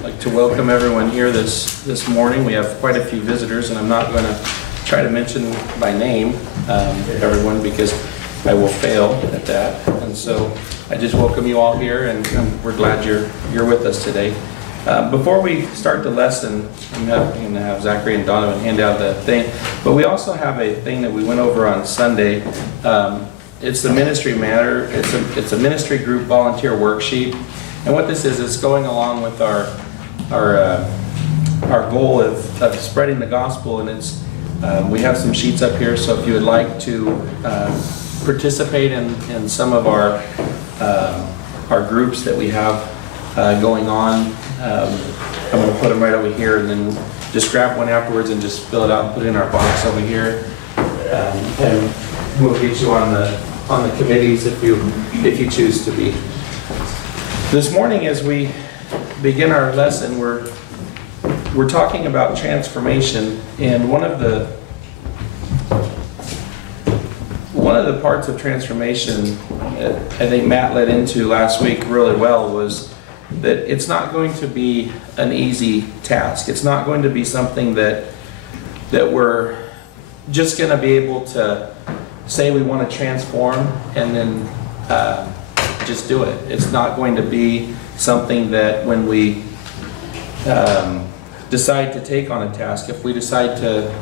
I'd like to welcome everyone here this morning. We have quite a few visitors, and I'm not going to try to mention by name everyone because I will fail at that. And so I just welcome you all here, and we're glad you're with us today. Before we start the lesson, I'm going to have Zachary and Donovan hand out the thing, but we also have a thing that we went over on Sunday. It's the ministry matter. It's a ministry group volunteer worksheet, and what this is going along with our goal of spreading the gospel. And it's we have some sheets up here, so if you would like to participate in some of our groups that we have going on, I'm going to put them right over here, and then just grab one afterwards and just fill it out and put it in our box over here, and we'll get you on the committees if you choose to be. This morning, as we begin our lesson, we're talking about transformation, and one of the parts of transformation that I think Matt led into last week really well was that it's not going to be an easy task. It's not going to be something that we're just going to be able to say we want to transform and then just do it. It's not going to be something that when we decide to take on a task, if we decide to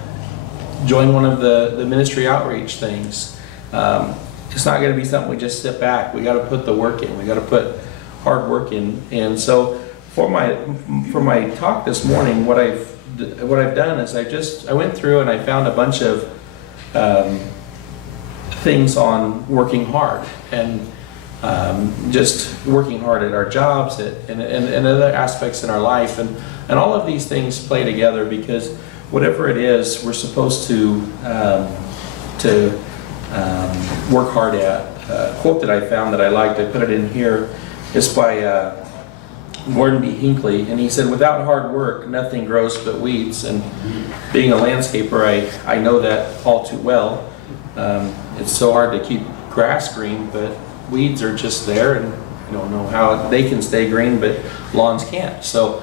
join one of the ministry outreach things, it's not going to be something we just sit back. We got to put the work in. We got to put hard work in. And so for my talk this morning, what I've done is I went through and I found a bunch of things on working hard and just working hard at our jobs and other aspects in our life, and all of these things play together because whatever it is we're supposed to work hard at. A quote that I found that I liked, I put it in here. It's by Gordon B. Hinckley, and he said, "Without hard work, nothing grows but weeds." And being a landscaper, I know that all too well. It's so hard to keep grass green, but weeds are just there, and you don't know how they can stay green, but lawns can't. So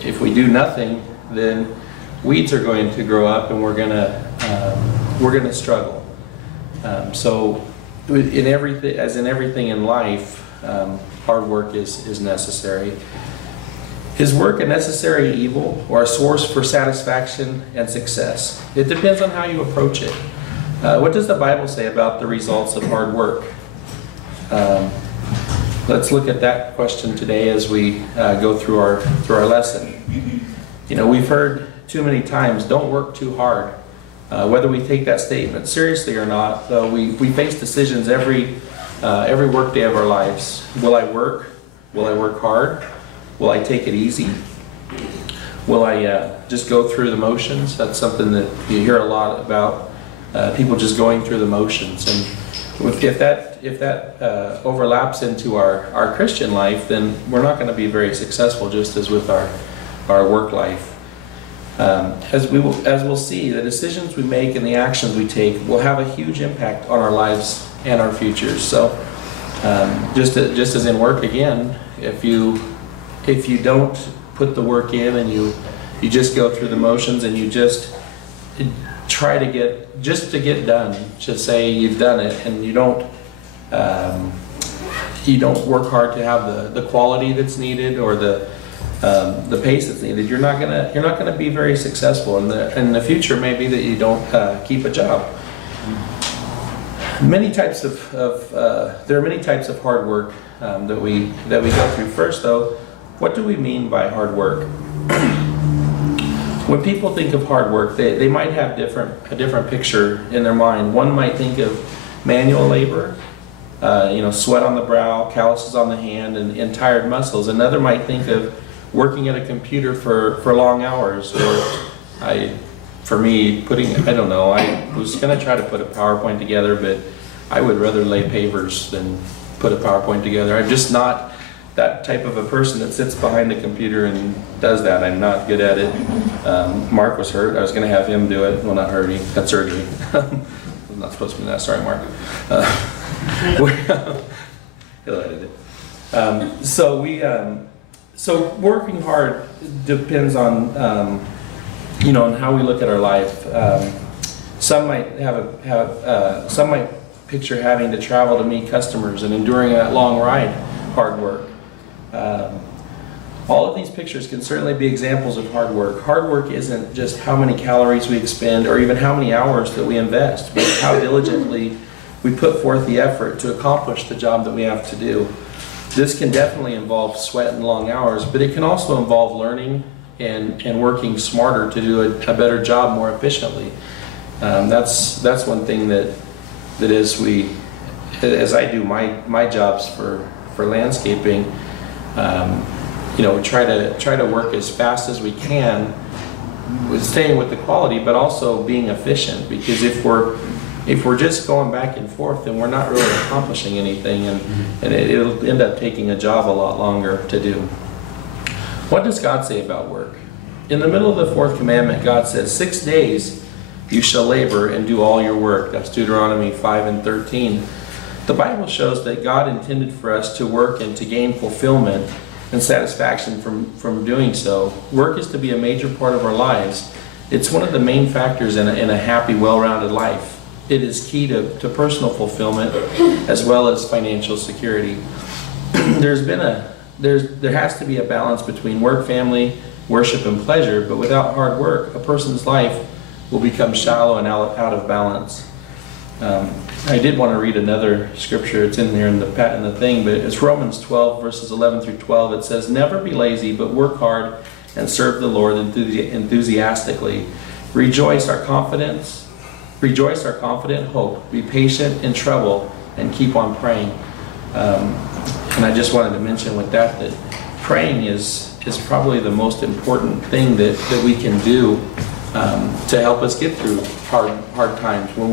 if we do nothing, then weeds are going to grow up, and we're gonna struggle. So in everything, as in everything in life, hard work is necessary. Is work a necessary evil or a source for satisfaction and success? It depends on how you approach it. What does the Bible say about the results of hard work? Let's look at that question today as we go through our lesson. You know, we've heard too many times, don't work too hard. Whether we take that statement seriously or not, we face decisions every work day of our lives. Will I work? Will I work hard? Will I take it easy? Will I just go through the motions? That's something that you hear a lot about, people just going through the motions. And if that overlaps into our Christian life, then we're not going to be very successful, just as with our work life. As we'll see, the decisions we make and the actions we take will have a huge impact on our lives and our futures. So, just as in work again, if you don't put the work in and you just go through the motions and you just try to get done, just say you've done it, and you don't work hard to have the quality that's needed or the pace that's needed, you're not gonna be very successful. In the future, maybe that you don't keep a job. There are many types of hard work that we go through. First, though, what do we mean by hard work? When people think of hard work, they might have a different picture in their mind. One might think of manual labor, sweat on the brow, calluses on the hand, and tired muscles. Another might think of working at a computer for long hours, or I was going to try to put a PowerPoint together, but I would rather lay pavers than put a PowerPoint together. I'm just not that type of a person that sits behind a computer and does that. I'm not good at it. Mark was hurt. I was going to have him do it. Well, not hurt, he had surgery. I'm not supposed to do that. Sorry, Mark. He'll edit it. So So working hard depends on, on how we look at our life. Some might some might picture having to travel to meet customers and enduring that long ride, hard work. All of these pictures can certainly be examples of hard work. Hard work isn't just how many calories we expend or even how many hours that we invest, but how diligently we put forth the effort to accomplish the job that we have to do. This can definitely involve sweat and long hours, but it can also involve learning and working smarter to do a better job more efficiently. That's one thing that as I do my jobs for landscaping, we try to work as fast as we can, with staying with the quality, but also being efficient. Because if we're just going back and forth, then we're not really accomplishing anything, and it'll end up taking a job a lot longer to do. What does God say about work? In the middle of the fourth commandment, God says, 6 days you shall labor and do all your work. That's Deuteronomy 5:13. The Bible shows that God intended for us to work and to gain fulfillment and satisfaction from doing so. Work is to be a major part of our lives. It's one of the main factors in a happy, well-rounded life. It is key to personal fulfillment as well as financial security. There has to be a balance between work, family, worship, and pleasure, but without hard work, a person's life will become shallow and out of balance. I did want to read another scripture. It's in there in the thing, but it's Romans 12 verses 11 through 12. It says, "Never be lazy, but work hard and serve the Lord enthusiastically. Rejoice our confident hope. Be patient in trouble and keep on praying." And I just wanted to mention with that praying is probably the most important thing that we can do to help us get through hard times. When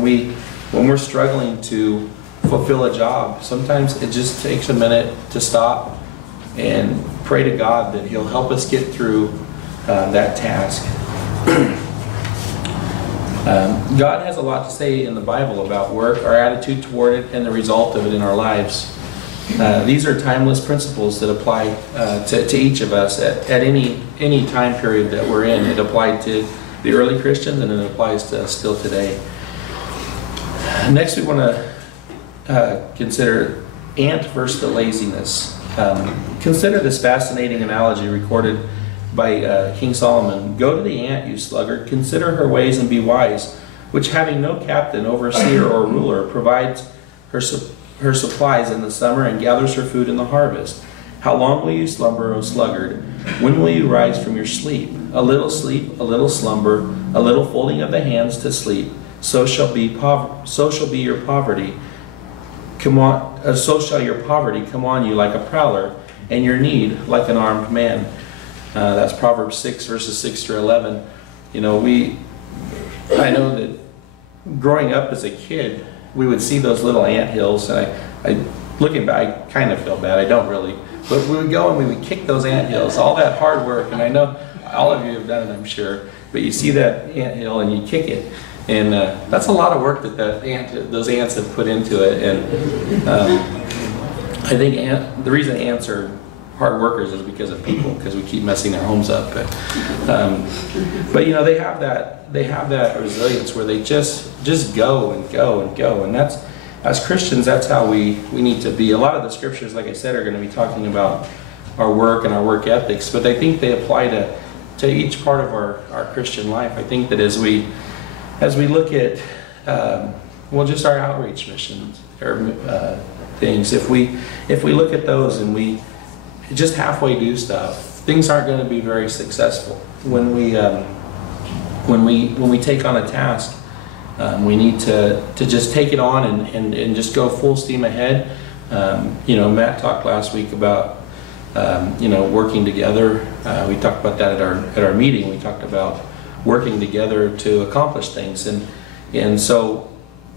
we're struggling to fulfill a job, sometimes it just takes a minute to stop and pray to God that He'll help us get through that task. God has a lot to say in the Bible about work, our attitude toward it, and the result of it in our lives. These are timeless principles that apply to each of us at any time period that we're in. It applied to the early Christians, and it applies to us still today. Next, we want to consider ant versus the laziness. Consider this fascinating analogy recorded by King Solomon. "Go to the ant, you sluggard, consider her ways and be wise, which having no captain, overseer, or ruler, provides her supplies in the summer and gathers her food in the harvest. How long will you slumber, O sluggard? When will you rise from your sleep, a little slumber, a little folding of the hands to sleep. So shall be your poverty. So shall your poverty come on you like a prowler, and your need like an armed man." That's Proverbs 6 verses 6 through 11. I know that growing up as a kid, we would see those little ant hills, and looking back, I kind of feel bad. I don't really, but we would go and we would kick those ant hills. All that hard work, and I know all of you have done it, I'm sure. But you see that ant hill and you kick it. And that's a lot of work that those ants have put into it. And I think the reason ants are hard workers is because of people, because we keep messing their homes up. But they have that resilience where they just go and go and go. And that's, as Christians, that's how we need to be. A lot of the scriptures, like I said, are going to be talking about our work and our work ethics, but I think they apply to each part of our Christian life. I think that as we look at just our outreach missions or things, if we look at those and we just halfway do stuff, things aren't going to be very successful. When we take on a task, we need to just take it on and just go full steam ahead. Matt talked last week about working together. We talked about that at our meeting. We talked about working together to accomplish things, and so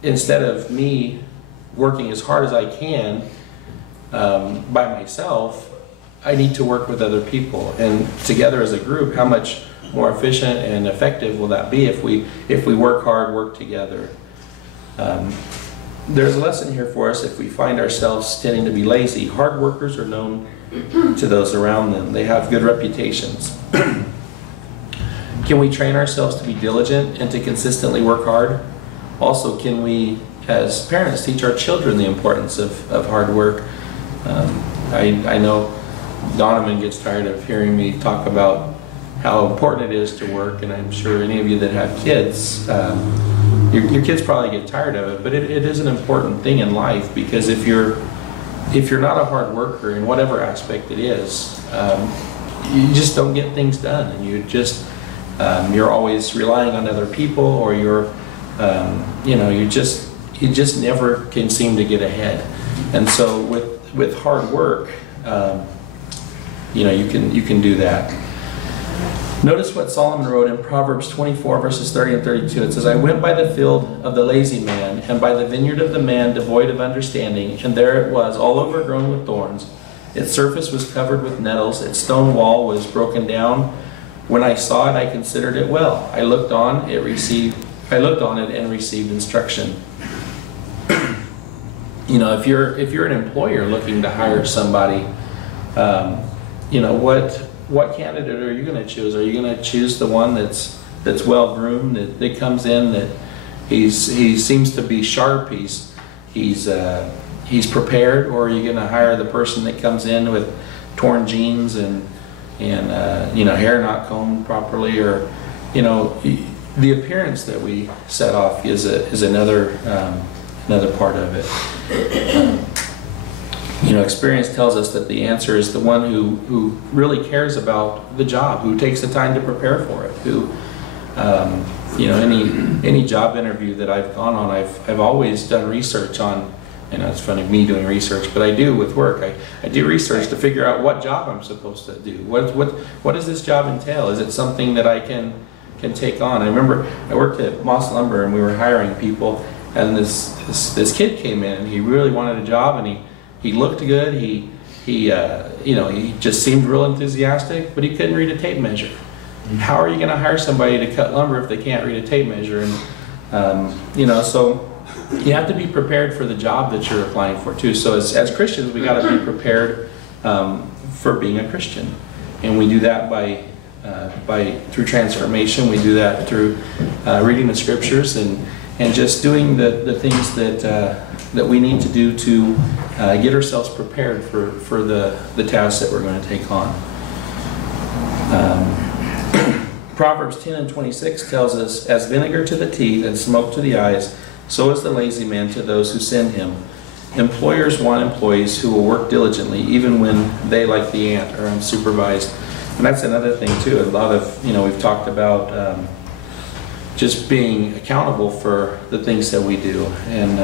instead of me working as hard as I can by myself, I need to work with other people, and together as a group, how much more efficient and effective will that be if we work hard, work together? There's a lesson here for us if we find ourselves tending to be lazy. Hard workers are known to those around them. They have good reputations. Can we train ourselves to be diligent and to consistently work hard? Also, can we, as parents, teach our children the importance of hard work? I know Donovan gets tired of hearing me talk about how important it is to work, and I'm sure any of you that have kids, your kids probably get tired of it, but it is an important thing in life, because if you're not a hard worker in whatever aspect it is, you just don't get things done, and you're always relying on other people, or you just never can seem to get ahead. And so with hard work, you can do that. Notice what Solomon wrote in Proverbs 24 verses 30 and 32. It says, I went by the field of the lazy man, and by the vineyard of the man devoid of understanding, and there it was, all overgrown with thorns. Its surface was covered with nettles, its stone wall was broken down. When I saw it, I considered it well. I looked on it and received instruction. If you're an employer looking to hire somebody, what candidate are you going to choose? Are you going to choose the one that's well groomed, that comes in, that he seems to be sharp, he's prepared, or are you going to hire the person that comes in with torn jeans and hair not combed properly, or the appearance that we set off is another part of it. Experience tells us that the answer is the one who really cares about the job, who takes the time to prepare for it, who, any job interview that I've gone on, I've always done research on, and it's funny me doing research, but I do with work. I do research to figure out what job I'm supposed to do. What does this job entail? Is it something that I can take on? I remember I worked at Moss Lumber, and we were hiring people, and this kid came in, and he really wanted a job, and he looked good. He just seemed real enthusiastic, but he couldn't read a tape measure. How are you going to hire somebody to cut lumber if they can't read a tape measure? And so you have to be prepared for the job that you're applying for too. So as Christians, we got to be prepared for being a Christian, and we do that through transformation. We do that through reading the scriptures and just doing the things that we need to do to get ourselves prepared for the tasks that we're going to take on. Proverbs 10 and 26 tells us, as vinegar to the teeth and smoke to the eyes, so is the lazy man to those who send him. Employers want employees who will work diligently even when they, like the ant, are unsupervised. And that's another thing too. A lot of, we've talked about just being accountable for the things that we do. And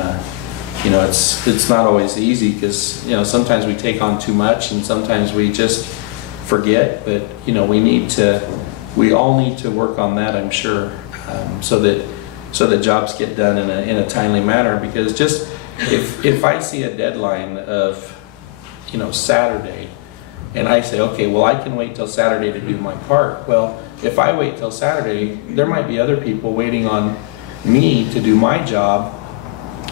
it's not always easy, because sometimes we take on too much, and sometimes we just forget. But we all need to work on that, I'm sure, so that jobs get done in a timely manner. Because just if I see a deadline of Saturday, and I say, okay, well, I can wait till Saturday to do my part. Well, if I wait till Saturday, there might be other people waiting on me to do my job,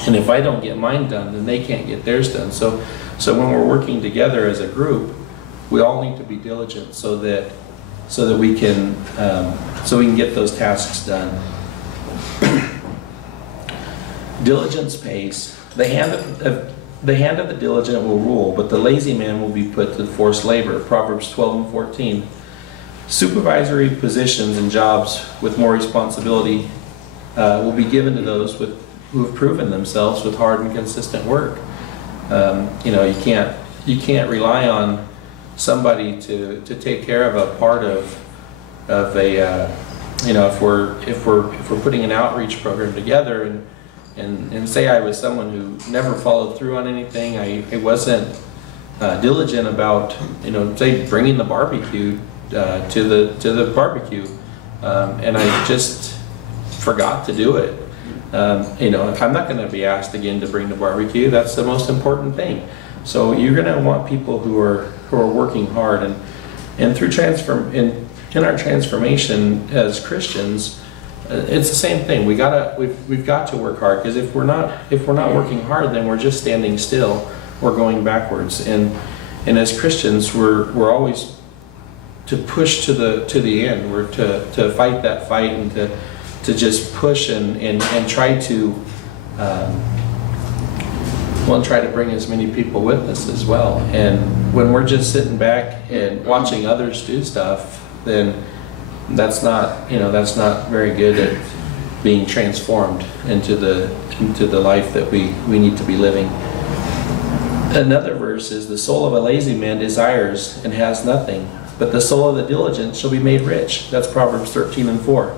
and if I don't get mine done, then they can't get theirs done. So when we're working together as a group, we all need to be diligent so that we can get those tasks done. Diligence pays. The hand of the diligent will rule, but the lazy man will be put to forced labor. Proverbs 12 and 14. Supervisory positions and jobs with more responsibility will be given to those who have proven themselves with hard and consistent work. You can't rely on somebody to take care of a part of a if we're putting an outreach program together, and say I was someone who never followed through on anything. I wasn't diligent about say bringing the barbecue to the barbecue, and I just forgot to do it. I'm not going to be asked again to bring the barbecue. That's the most important thing. So you're going to want people who are working hard, and through in our transformation as Christians, it's the same thing. We've got to work hard, because if we're not working hard, then we're just standing still or going backwards. And And as Christians, we're always to push to the end. We're to fight that fight and to just push and try to try to bring as many people with us as well. And when we're just sitting back and watching others do stuff, then that's not very good at being transformed into the life that we need to be living. Another verse is, the soul of a lazy man desires and has nothing, but the soul of the diligent shall be made rich. That's Proverbs 13:4.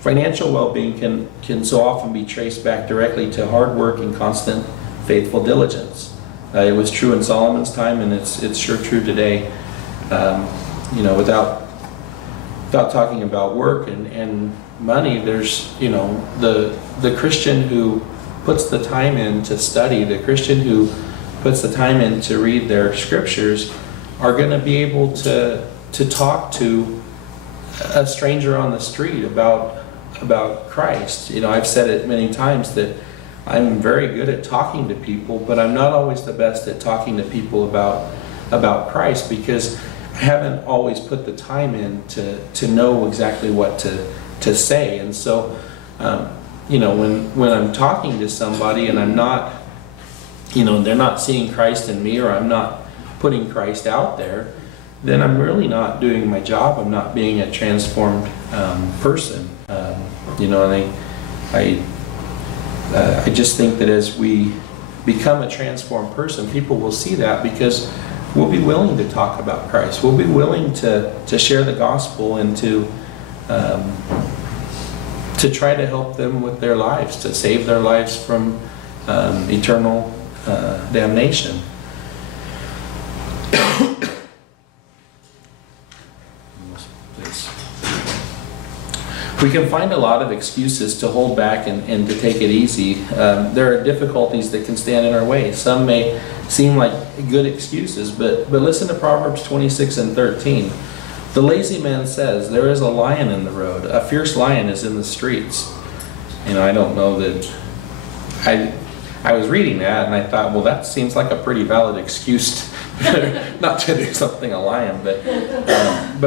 Financial well-being can so often be traced back directly to hard work and constant faithful diligence. It was true in Solomon's time, and it's sure true today. Without talking about work and money, there's the Christian who puts the time in to study, the Christian who puts the time in to read their scriptures, are going to be able to talk to a stranger on the street about Christ. I've said it many times that I'm very good at talking to people, but I'm not always the best at talking to people about Christ, because I haven't always put the time in to know exactly what to say. And so, when I'm talking to somebody and I'm not, they're not seeing Christ in me, or I'm not putting Christ out there, then I'm really not doing my job. I'm not being a transformed person. And I just think that as we become a transformed person, people will see that, because we'll be willing to talk about Christ. We'll be willing to share the gospel and to try to help them with their lives, to save their lives from eternal damnation. We can find a lot of excuses to hold back and to take it easy. There are difficulties that can stand in our way. Some may seem like good excuses, but listen to Proverbs 26:13. The lazy man says, there is a lion in the road. A fierce lion is in the streets. I don't know that... I was reading that and I thought, well, that seems like a pretty valid excuse not to do something a lion. But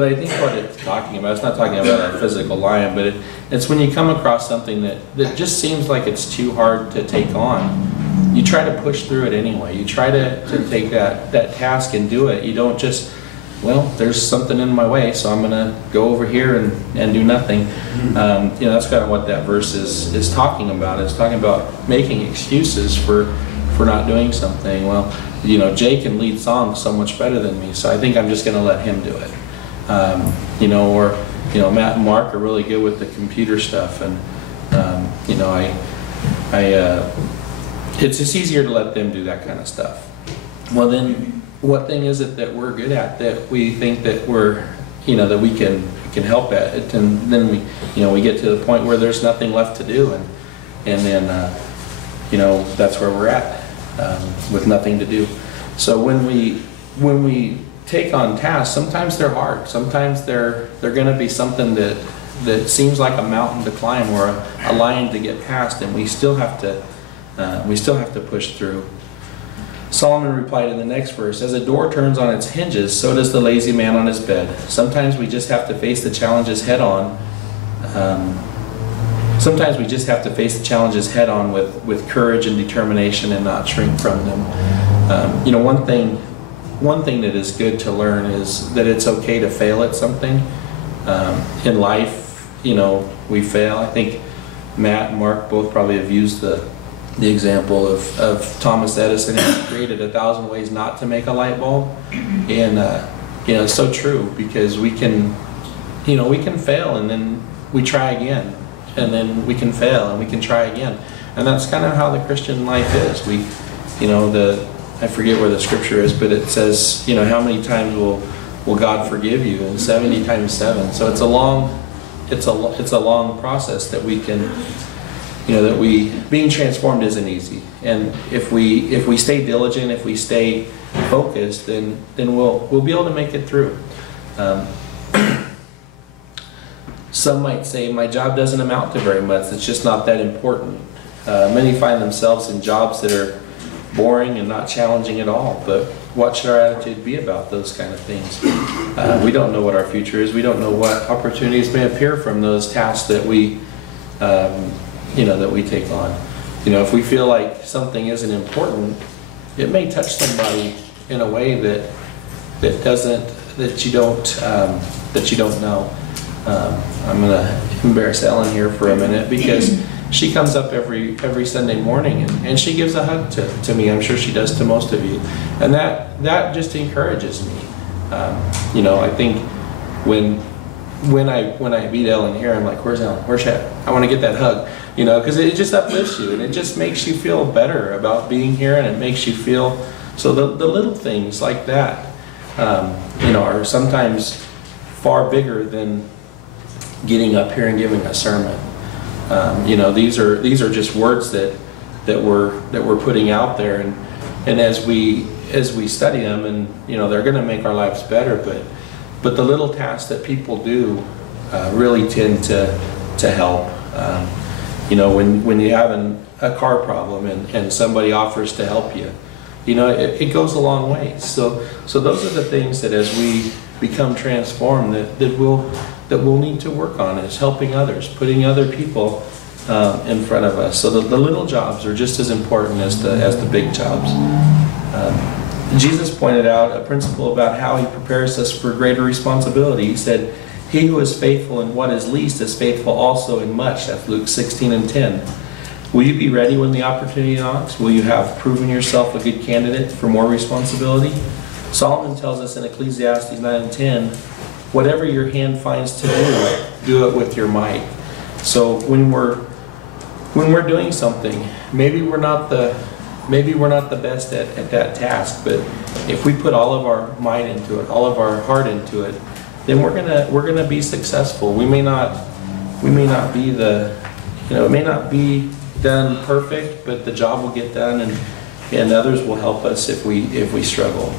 I think what it's talking about, it's not talking about a physical lion, but it's when you come across something that just seems like it's too hard to take on, you try to push through it anyway. You try to take that task and do it. You don't just, well, there's something in my way, so I'm going to go over here and do nothing. That's kind of what that verse is talking about. It's talking about making excuses for not doing something. Well, Jay can lead songs so much better than me, so I think I'm just going to let him do it. Matt and Mark are really good with the computer stuff, and it's just easier to let them do that kind of stuff. Well, then, what thing is it that we're good at that we think that we're, that we can help at it, and then we get to the point where there's nothing left to do, and then that's where we're at with nothing to do. So when we take on tasks, sometimes they're hard. Sometimes they're going to be something that seems like a mountain to climb or a line to get past, and we still have to push through. Solomon replied in the next verse, as a door turns on its hinges, so does the lazy man on his bed. Sometimes we just have to face the challenges head on. Sometimes we just have to face the challenges head on with courage and determination and not shrink from them. One thing that is good to learn is that it's okay to fail at something. In life, we fail. I think Matt and Mark both probably have used the example of Thomas Edison, who created 1,000 ways not to make a light bulb. And it's so true, because we can fail and then we try again, and then we can fail and we can try again. And that's kind of how the Christian life is. I forget where the scripture is, but it says, how many times will God forgive you? And 70 times 7. So it's a long process that we can, being transformed isn't easy. And if we stay diligent, if we stay focused, then we'll be able to make it through. Some might say, my job doesn't amount to very much. It's just not that important. Many find themselves in jobs that are boring and not challenging at all. But what should our attitude be about those kind of things? We don't know what our future is. We don't know what opportunities may appear from those tasks that we, that we take on. If we feel like something isn't important, it may touch somebody in a way that you don't know. I'm gonna embarrass Ellen here for a minute because she comes up every Sunday morning and she gives a hug to me. I'm sure she does to most of you, and that just encourages me. I think when I meet Ellen here, I'm like, where's Ellen? Where's she at? I want to get that hug, because it just uplifts you and it just makes you feel better about being here, and it makes you feel so the little things like that, are sometimes far bigger than getting up here and giving a sermon. These are just words that we're putting out there, and as we study them, and they're going to make our lives better. But the little tasks that people do really tend to help. When you have a car problem and somebody offers to help you, it goes a long way. So those are the things that as we become transformed that we'll need to work on, is helping others, putting other people in front of us. So the little jobs are just as important as the big jobs. Jesus pointed out a principle about how he prepares us for greater responsibility. He said, "He who is faithful in what is least is faithful also in much." That's Luke 16:10. Will you be ready when the opportunity knocks? Will you have proven yourself a good candidate for more responsibility? Solomon tells us in Ecclesiastes 9:10, "Whatever your hand finds to do it with your might." So when we're doing something, maybe we're not the best at that task, but if we put all of our might into it, all of our heart into it, then we're gonna be successful. We may not be it may not be done perfect, but the job will get done, and others will help us if we struggle.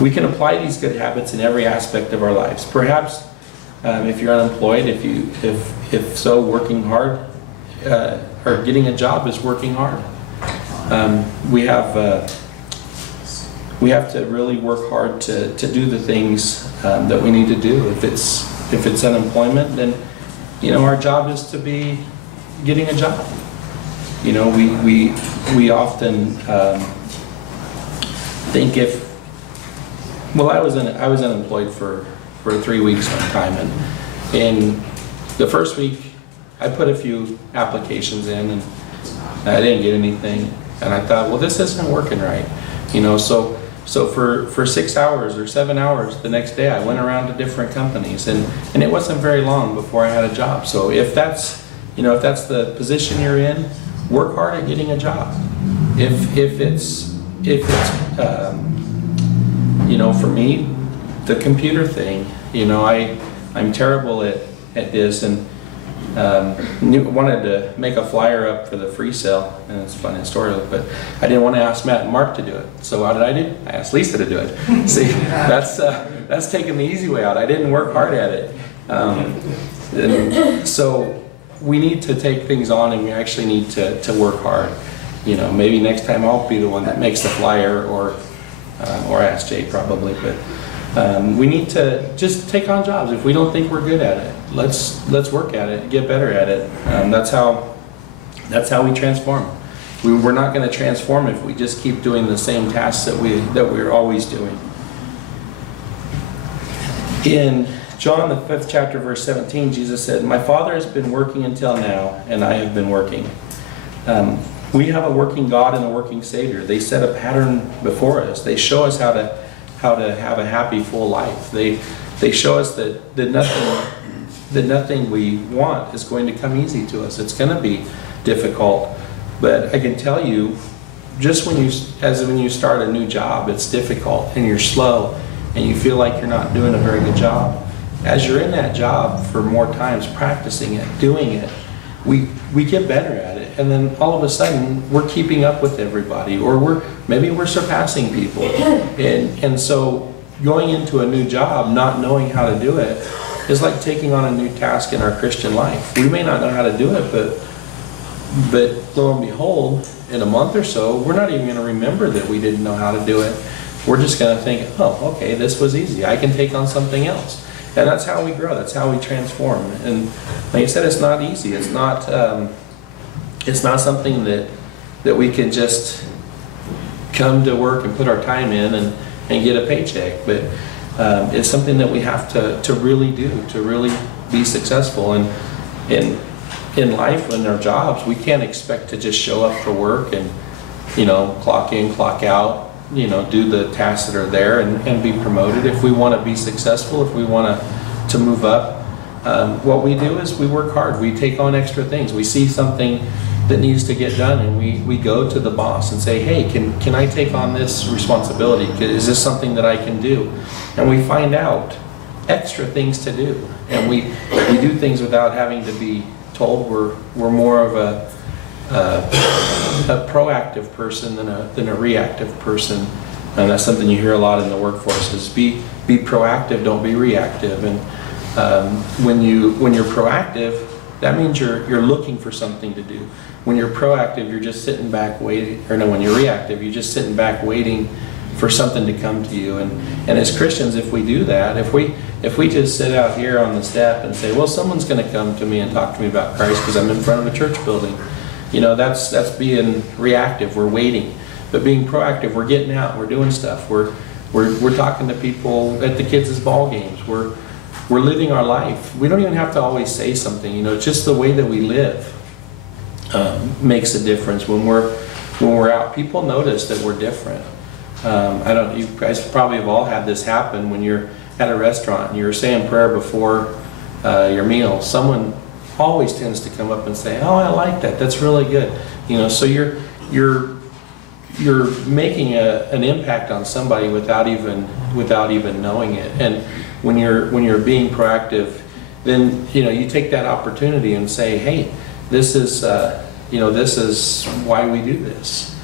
We can apply these good habits in every aspect of our lives. Perhaps if you're unemployed, if so, working hard or getting a job is working hard. We have to really work hard to do the things that we need to do. If it's unemployment, then our job is to be getting a job. We often think I was unemployed for 3 weeks one time, and in the first week I put a few applications in and I didn't get anything, and I thought, well, this isn't working right, so for 6 hours or 7 hours the next day I went around to different companies, and it wasn't very long before I had a job. So if that's the position you're in, work hard at getting a job. If it's for me, the computer thing, I'm terrible at this, and wanted to make a flyer up for the free sale, and it's a funny story, but I didn't want to ask Matt and Mark to do it. So what did I do? I asked Lisa to do it. See, that's taking the easy way out. I didn't work hard at it. And so we need to take things on, and we actually need to work hard. Maybe next time I'll be the one that makes the flyer, or ask Jay probably, but we need to just take on jobs. If we don't think we're good at it, let's work at it, get better at it. That's how we transform. We're not going to transform if we just keep doing the same tasks that we're always doing. In John, the 5th chapter, verse 17, Jesus said, "My Father has been working until now, and I have been working." We have a working God and a working Savior. They set a pattern before us. They show us how to have a happy, full life. They show us that nothing we want is going to come easy to us. It's going to be difficult. But I can tell you, just when you start a new job, it's difficult and you're slow and you feel like you're not doing a very good job. As you're in that job for more times, practicing it, doing it, we get better at it, and then all of a sudden we're keeping up with everybody, or maybe we're surpassing people, and so going into a new job not knowing how to do it is like taking on a new task in our Christian life. We may not know how to do it, But lo and behold, in a month or so, we're not even going to remember that we didn't know how to do it. We're just going to think, oh, okay, this was easy. I can take on something else. And that's how we grow. That's how we transform. And like I said, it's not easy. It's not something that we can just come to work and put our time in and get a paycheck. But it's something that we have to really do, to really be successful. And in life, in our jobs, we can't expect to just show up for work and, clock in, clock out, do the tasks that are there and be promoted. If we want to be successful, if we want to move up, what we do is we work hard. We take on extra things. We see something that needs to get done, and we go to the boss and say, hey, can I take on this responsibility? Is this something that I can do? And we find out extra things to do. And we do things without having to be told. We're more of a proactive person than a reactive person. And that's something you hear a lot in the workforce is be proactive, don't be reactive. And when you're proactive, that means you're looking for something to do. When you're proactive, you're just sitting back waiting, or no, when you're reactive, you're just sitting back waiting for something to come to you. And as Christians, if we do that, if we just sit out here on the step and say, well, someone's going to come to me and talk to me about Christ because I'm in front of a church building, that's being reactive. We're waiting. But being proactive, we're getting out, we're doing stuff, we're talking to people at the kids' ball games, we're living our life. We don't even have to always say something. Just the way that we live makes a difference. When we're out, people notice that we're different. You guys probably have all had this happen when you're at a restaurant and you're saying prayer before your meal. Someone always tends to come up and say, "Oh, I like that. That's really good." So you're making an impact on somebody without even knowing it. And when you're being proactive, then you take that opportunity and say, "Hey, this is why we do this."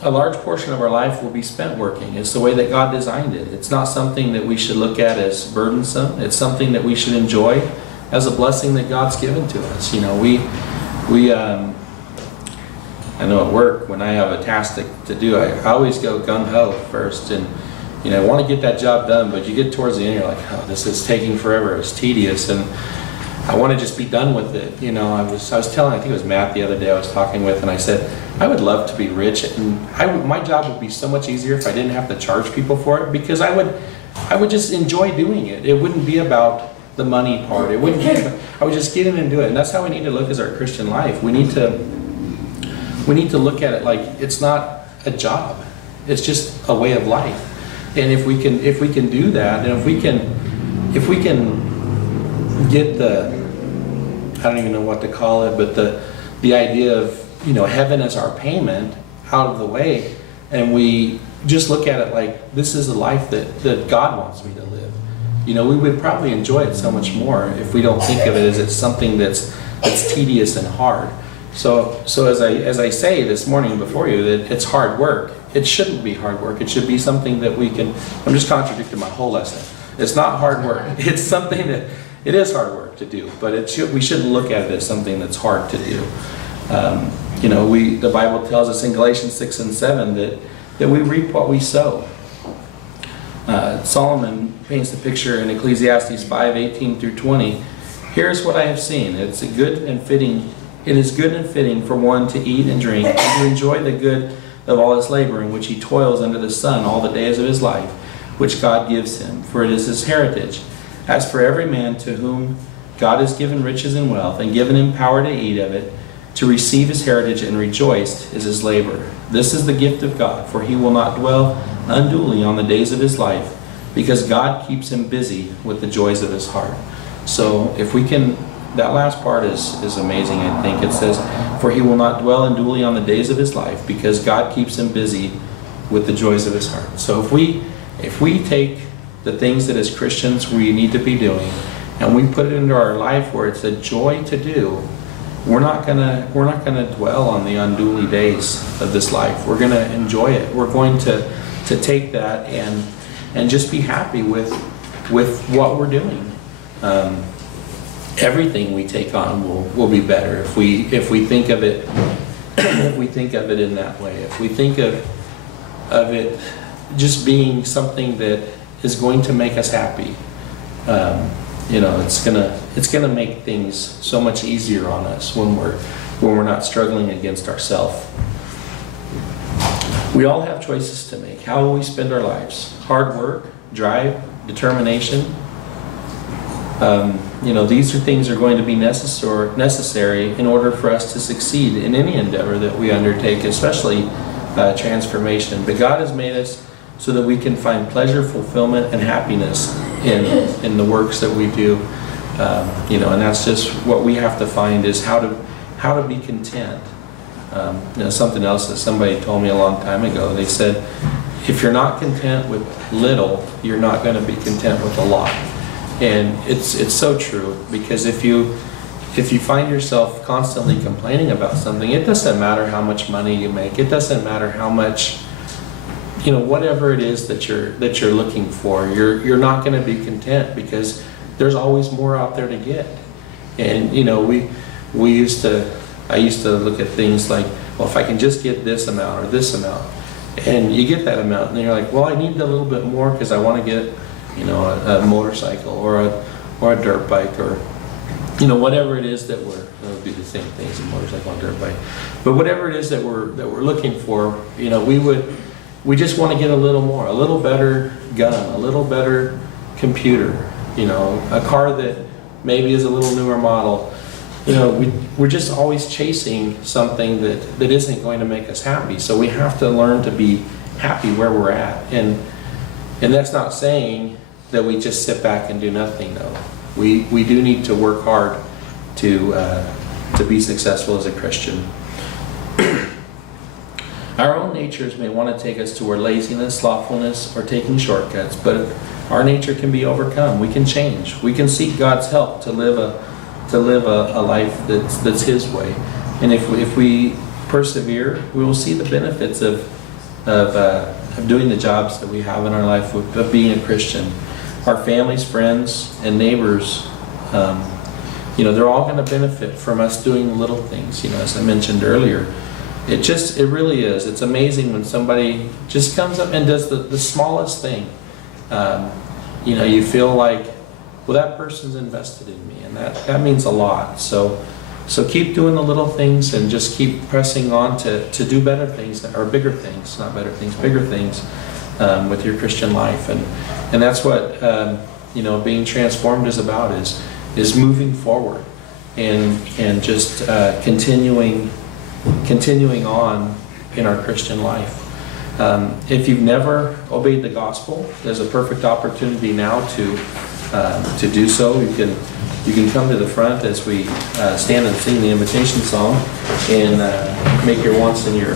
A large portion of our life will be spent working. It's the way that God designed it. It's not something that we should look at as burdensome. It's something that we should enjoy as a blessing that God's given to us. I know at work, when I have a task to do, I always go gung-ho first, and I want to get that job done, but you get towards the end, you're like, oh, this is taking forever, it's tedious, and I want to just be done with it. I was telling, I think it was Matt the other day I was talking with, and I said, I would love to be rich, and my job would be so much easier if I didn't have to charge people for it, because I would just enjoy doing it. It wouldn't be about the money part. It wouldn't be, I would just get in and do it. And that's how we need to look as our Christian life. We need to look at it like it's not a job. It's just a way of life. And if we can do that, and if we can get I don't even know what to call it, but the idea of heaven as our payment out of the way, and we just look at it like this is the life that God wants me to live. We would probably enjoy it so much more if we don't think of it as it's something that's tedious and hard. So as I say this morning before you, that it's hard work. It shouldn't be hard work. It should be something that we can. I'm just contradicting my whole lesson. It's not hard work. It's something that it is hard work to do, but we shouldn't look at it as something that's hard to do. The Bible tells us in Galatians 6 and 7 that we reap what we sow. Solomon paints the picture in Ecclesiastes 5:18 through 20. Here's what I have seen. It is good and fitting for one to eat and drink, and to enjoy the good of all his labor, in which he toils under the sun all the days of his life, which God gives him, for it is his heritage. As for every man to whom God has given riches and wealth, and given him power to eat of it, to receive his heritage and rejoiced is his labor. This is the gift of God, for he will not dwell unduly on the days of his life, because God keeps him busy with the joys of his heart. So if we can, that last part is amazing, I think. It says, for he will not dwell unduly on the days of his life, because God keeps him busy with the joys of his heart. So if we take the things that as Christians we need to be doing, and we put it into our life where it's a joy to do, we're not gonna dwell on the unduly days of this life. We're gonna enjoy it. We're going to take that and just be happy with what we're doing. everything we take on will be better if we think of it if we think of it in that way. If we think of it just being something that is going to make us happy, it's gonna make things so much easier on us when we're not struggling against ourselves. We all have choices to make. How will we spend our lives? Hard work, drive, determination. These are things that are going to be necessary in order for us to succeed in any endeavor that we undertake, especially transformation. But God has made us so that we can find pleasure, fulfillment, and happiness in the works that we do. And that's just what we have to find, is how to be content. Something else that somebody told me a long time ago. They said, if you're not content with little, you're not going to be content with a lot. And it's so true, because if you find yourself constantly complaining about something, it doesn't matter how much money you make. It doesn't matter how much, whatever it is that you're looking for. You're not going to be content, because there's always more out there to get. And I used to look at things like, well, if I can just get this amount or this amount, and you get that amount, and then you're like, well, I need a little bit more because I want to get, a motorcycle or a dirt bike, or whatever it is that that would be the same thing as a motorcycle and dirt bike. But whatever it is that we're looking for, we just want to get a little more, a little better gun, a little better computer, a car that maybe is a little newer model. We're just always chasing something that isn't going to make us happy. So we have to learn to be happy where we're at. And that's not saying that we just sit back and do nothing, though. We do need to work hard to be successful as a Christian. Our own natures may want to take us toward laziness, slothfulness, or taking shortcuts, but our nature can be overcome. We can change. We can seek God's help to live a life that's His way. And if we persevere, we will see the benefits of doing the jobs that we have in our life, of being a Christian. Our families, friends, and neighbors, they're all going to benefit from us doing little things. As I mentioned earlier, it really is. It's amazing when somebody just comes up and does the smallest thing. You feel like, well, that person's invested in me, and that means a lot. So keep doing the little things, and just keep pressing on to do better things, or bigger things, not better things, bigger things with your Christian life. And that's what being transformed is about, is moving forward and just continuing on in our Christian life. If you've never obeyed the gospel, there's a perfect opportunity now to do so. You can come to the front as we stand and sing the invitation song, and make your wants and your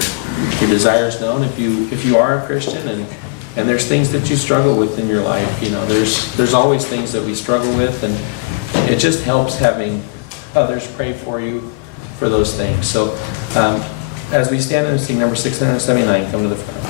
desires known. If you are a Christian and there's things that you struggle with in your life, there's always things that we struggle with, and it just helps having others pray for you for those things. So as we stand and sing number 679, come to the front.